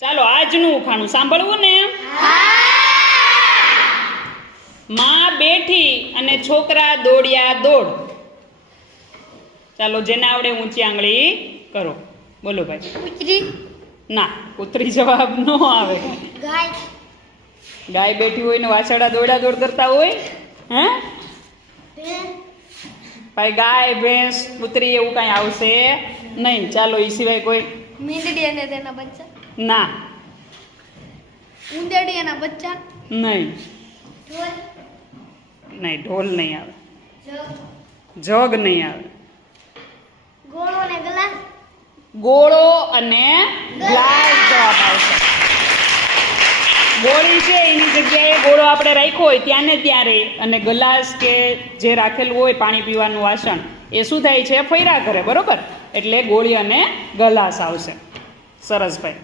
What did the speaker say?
ચાલો આજનું ઉખાણું સાંભળવું ને. માં બેઠી અને છોકરા દોડ્યા દોડ. ચાલો જેને આવડે ઊંચી આંગળી કરો. બોલો ભાઈ. કૂતરી. ના, કૂતરી જવાબ ન આવે. ગાય. ગાય બેઠી હોય ને વાછરડા દોડા દોડ કરતા હોય. હે ભાઈ, ગાય ભેંસ કૂતરી એવું કાંઈ આવશે નહીં. ચાલો એ સિવાય કોઈ. મીંદડી અને તેના બચ્ચા. ના. ઉંદરડી એના બચ્ચા. નહીં. ઢોલ. નહીં, ઢોલ નહીં આવે. જગ. જગ નહીં આવે. ગોળો ને ગ્લાસ. ગોળો અને ગ્લાસ જવાબ આવશે. ગોળી છે એની જગ્યાએ ગોળો આપણે રાખ્યો હોય ત્યાં ને ત્યાં રહે, અને ગ્લાસ કે જે રાખેલું હોય પાણી પીવાનું વાસણ એ શું થાય છે, ફર્યા કરે. બરોબર, એટલે ગોળી અને ગ્લાસ આવશે. સરસ ભાઈ.